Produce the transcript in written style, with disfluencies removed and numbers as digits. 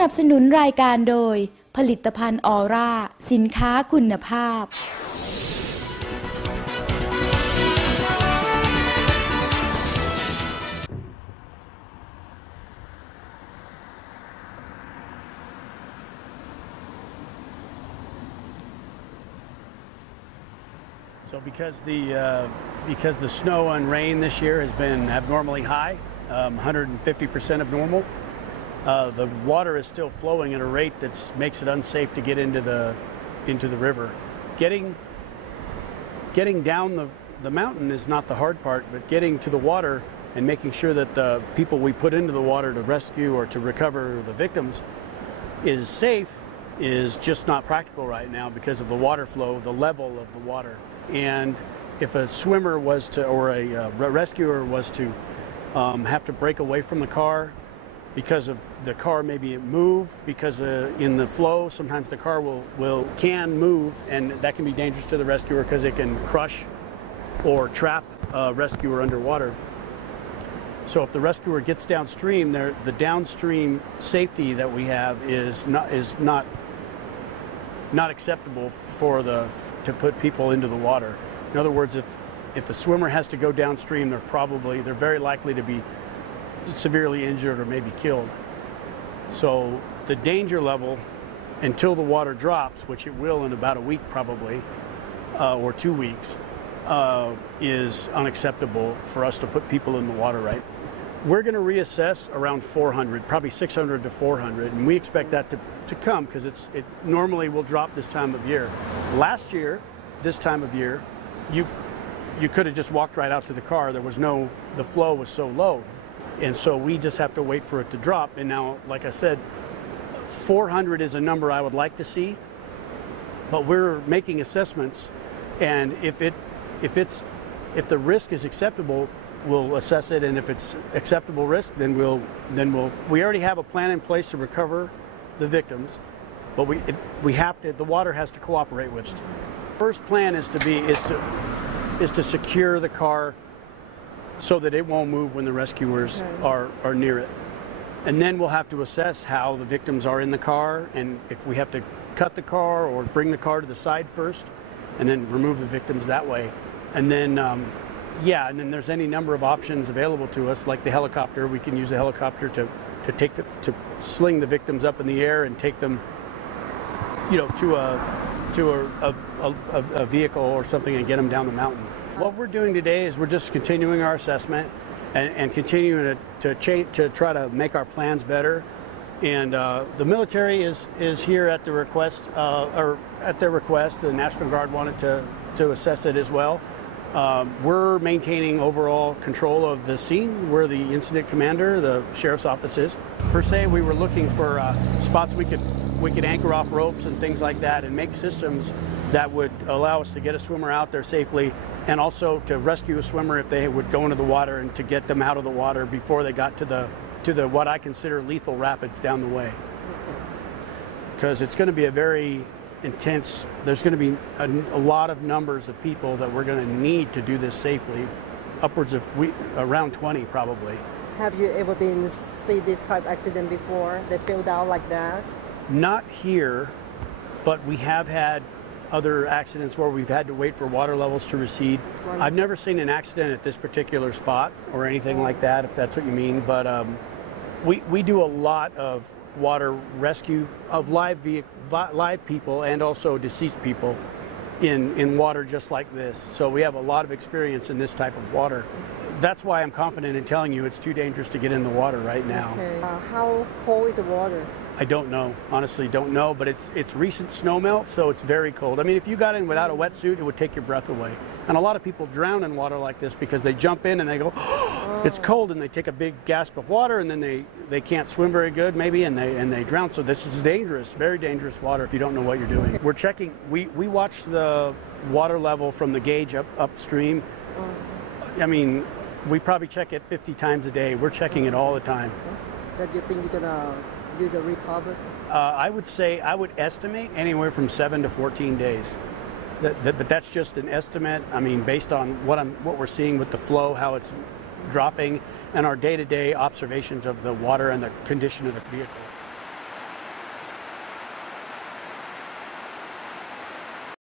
นับสนุนรายการโดยผลิตภัณฑ์ออร่าสินค้าคุณภาพSo because the snow and rain this year has been abnormally high, 150% of normal, the water is still flowing at a rate that makes it unsafe to get into the river. Getting down the mountain is not the hard part, but getting to the water and making sure that the people we put into the water to rescue or to recover the victims is safe is just not practical right now because of the water flow, the level of the water. And if a swimmer was to, or a rescuer was to have to break away from the car because of the car, maybe it moved because in the flow, sometimes the car can move, and that can be dangerous to the rescuer because it can crush or trap a rescuer underwater. So if the rescuer gets downstream, the downstream safety that we have is not acceptable to put people into the water. In other words, if a swimmer has to go downstream, they're very likely to be severely injured or maybe killed. So the danger level until the water drops, which it will in about a week probably, or 2 weeks, is unacceptable for us to put people in the water, right? We're going to reassess around 400, probably 600 to 400, and we expect that to come because it normally will drop this time of year. Last year, this time of year, you could have just walked right out to the car. The flow was so low, and so we just have to wait for it to drop. And now, like I said, 400 is a number I would like to see, but we're making assessments, and if the risk is acceptable, we'll assess it, and if it's acceptable risk, then we already have a plan in place to recover the victims, but the water has to cooperate with us. First plan is to secure the car so that it won't move when the rescuers are near it, and then we'll have to assess how the victims are in the car, and if we have to cut the car or bring the car to the side first, and then remove the victims that way, and then. And then there's any number of options available to us, like the helicopter. We can use a helicopter to sling the victims up in the air and take them, to a vehicle or something and get them down the mountain. What we're doing today is we're just continuing our assessment and continuing to try to make our plans better. And the military is here at the request, the National Guard wanted to assess it as well. We're maintaining overall control of the scene. We're the incident commander, the sheriff's office is. Per se, we were looking for spots we could anchor off ropes and things like that and make systems that would allow us to get a swimmer out there safely, and also to rescue a swimmer if they would go into the water, and to get them out of the water before they got to the what I consider lethal rapids down the way. Because it's going to be a very intense, there's going to be a lot of numbers of people that we're going to need to do this safely, upwards of around 20 probably. Have you ever see this type of accident before? They fell down like that? Not here, but we have had other accidents where we've had to wait for water levels to recede. I've never seen an accident at this particular spot or anything like that, if that's what you mean, but we do a lot of water rescue of live people and also deceased people in water just like this. So we have a lot of experience in this type of water. That's why I'm confident in telling you it's too dangerous to get in the water right now. Okay. How cold is the water? I don't know, honestly don't know, but it's recent snow melt, so it's very cold. I mean, if you got in without a wetsuit, it would take your breath away. And a lot of people drown in water like this because they jump in and they go, it's cold, and they take a big gasp of water, and then they can't swim very good maybe, and they drown. So this is dangerous, very dangerous water if you don't know what you're doing. We're checking, we watch the water level from the gauge upstream. I mean, we probably check it 50 times a day. We're checking it all the time. That you think you're gonna do the recover? I would estimate anywhere from 7 to 14 days. But that's just an estimate. I mean, based on what we're seeing with the flow, how it's dropping, and our day-to-day observations of the water and the condition of the vehicle.